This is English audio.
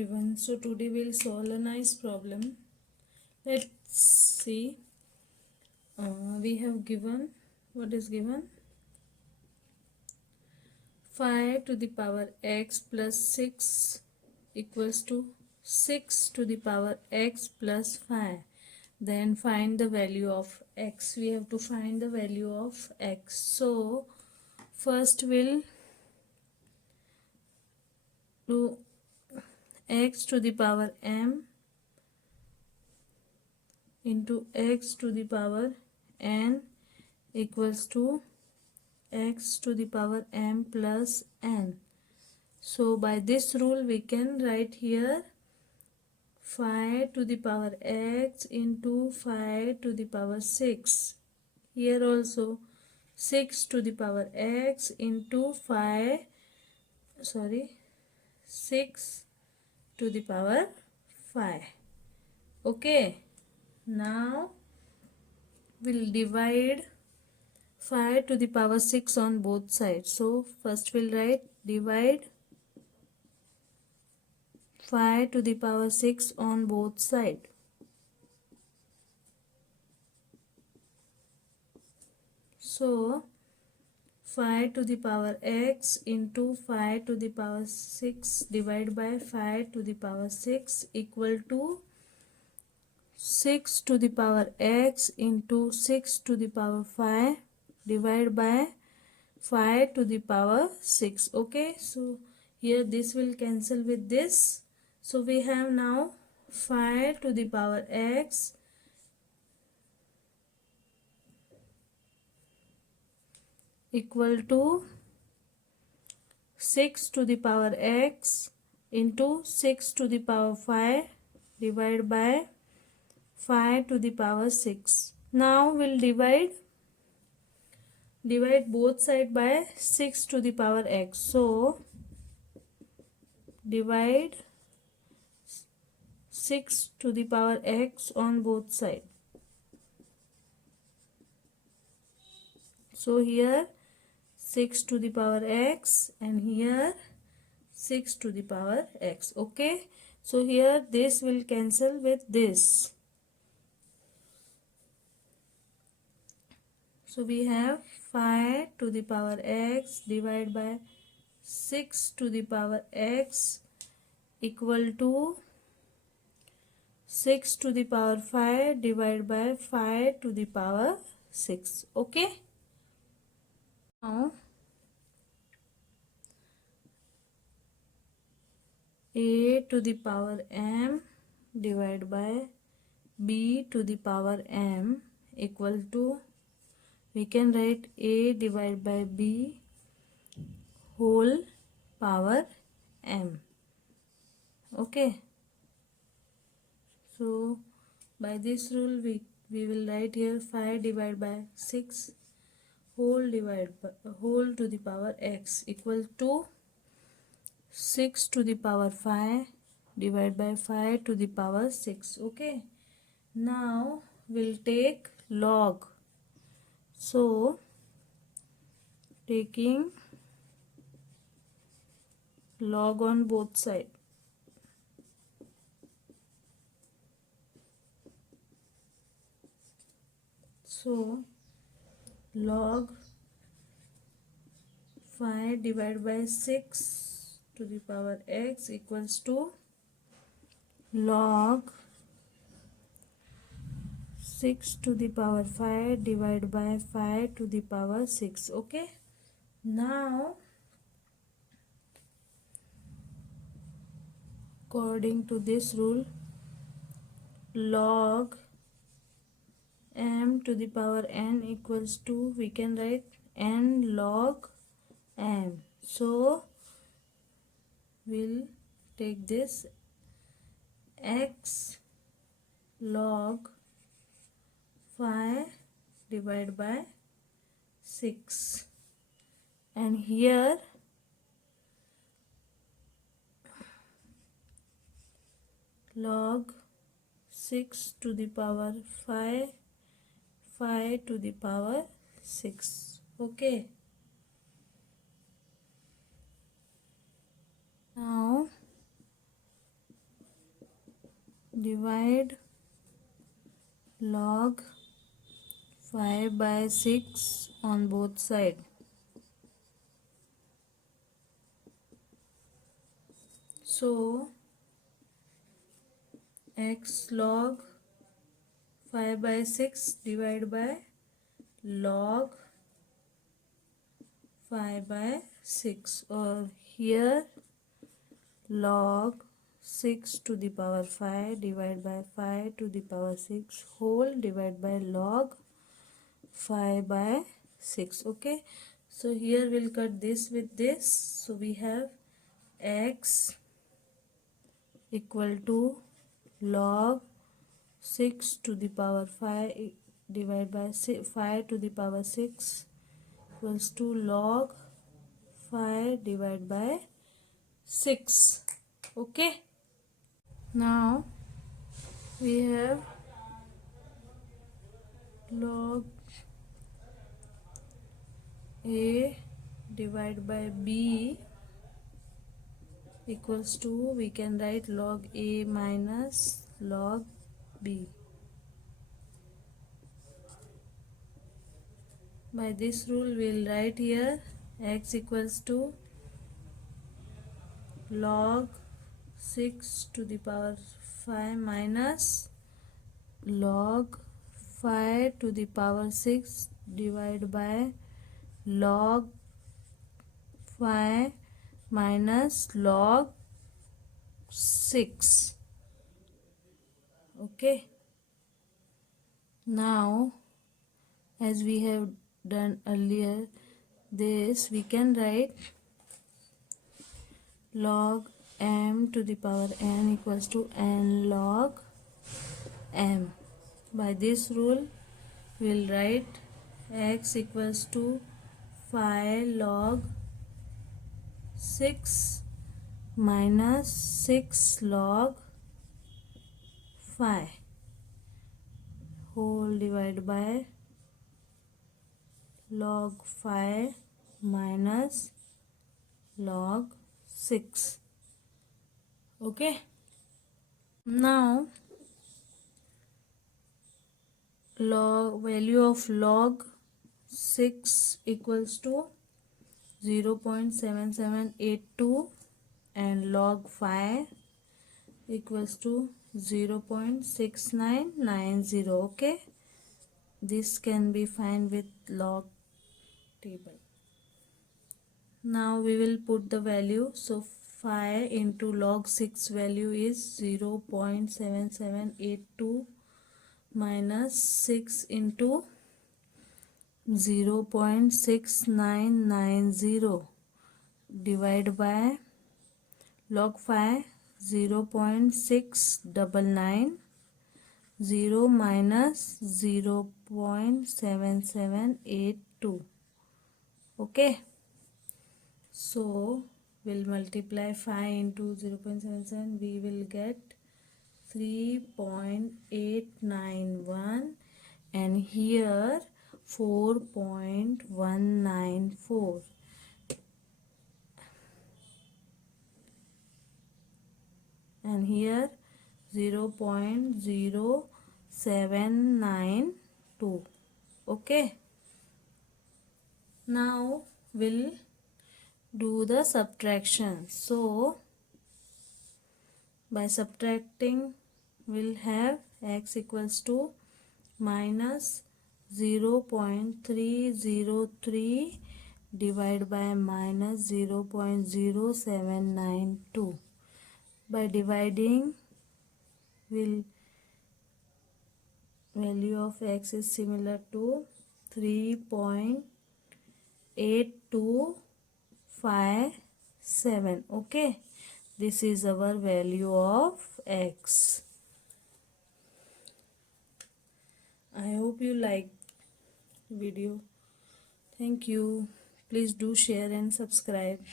everyone. So today we'll solve a nice problem. Let's see. We have given, what is given? 5 to the power x plus 6 equals to 6 to the power x plus 5. Then find the value of x. We have to find the value of x. So first we'll do x to the power m into x to the power n equals to x to the power m plus n. So by this rule we can write here 5 to the power x into 5 to the power 6. Here also 6 to the power x into 6 to the power 5. Okay. Now we'll divide 5 to the power 6 on both sides. So first we'll write divide 5 to the power 6 on both sides. So 5 to the power x into 5 to the power 6 divided by 5 to the power 6 equal to 6 to the power x into 6 to the power 5 divided by 5 to the power 6. Okay, so here this will cancel with this. So we have now 5 to the power x equal to 6 to the power x into 6 to the power 5 divided by 5 to the power 6. Now we'll divide both sides by 6 to the power x. So divide 6 to the power x on both sides. So here 6 to the power x and here 6 to the power x. Okay, so here this will cancel with this. So we have 5 to the power x divided by 6 to the power x equal to 6 to the power 5 divided by 5 to the power 6. Okay. Now a to the power m divided by b to the power m equal to, we can write a divided by b whole power m. Okay, so by this rule we will write here 5 divided by 6 whole to the power x equal to 6 to the power 5 divided by 5 to the power 6. Okay, now we'll take log. So taking log on both sides. So log 5 divided by 6 to the power x equals to log 6 to the power 5 divided by 5 to the power 6. Okay, now according to this rule, log m to the power n equals to, we can write n log m. So we'll take this x log 5 divided by 6, and here log 6 to the power 5 to the power 6. Okay, now divide log 5 by 6 on both sides. So x log 5 by 6 divided by log 5 by 6, or here log 6 to the power 5 divided by 5 to the power 6 whole divided by log 5 by 6. Okay, so here we'll cut this with this, so we have x equal to log 6 to the power 5 divided by 5 to the power 6 equals to log 5 divided by 6. Okay, now we have log a divided by b equals to, we can write log a minus log b. By this rule we'll write here x equals to log 6 to the power 5 minus log 5 to the power 6 divided by log 5 minus log 6. Okay, now as we have done earlier this, we can write log m to the power n equals to n log m. By this rule we'll write x equals to 5 log 6 minus 6 log 5 whole divided by log 5 minus log 6. Okay, now value of log 6 equals to 0.7782 and log 5 equals to 0.6990. Okay, this can be found with log table. Now we will put the value. So 5 into log 6 value is 0.7782 minus 6 into 0.6990 divided by log 5 0.699, 0 minus 0.7782. Okay, so we'll multiply 5 into 0.77, we will get 3.891, and here 4.194, and here 0.0792. Okay, now we'll do the subtraction. So by subtracting we'll have x equals to minus 0.303 divided by minus 0.0792. By dividing, value of x is similar to 3.8257. Okay, this is our value of x. I hope you like video. Thank you. Please do share and subscribe.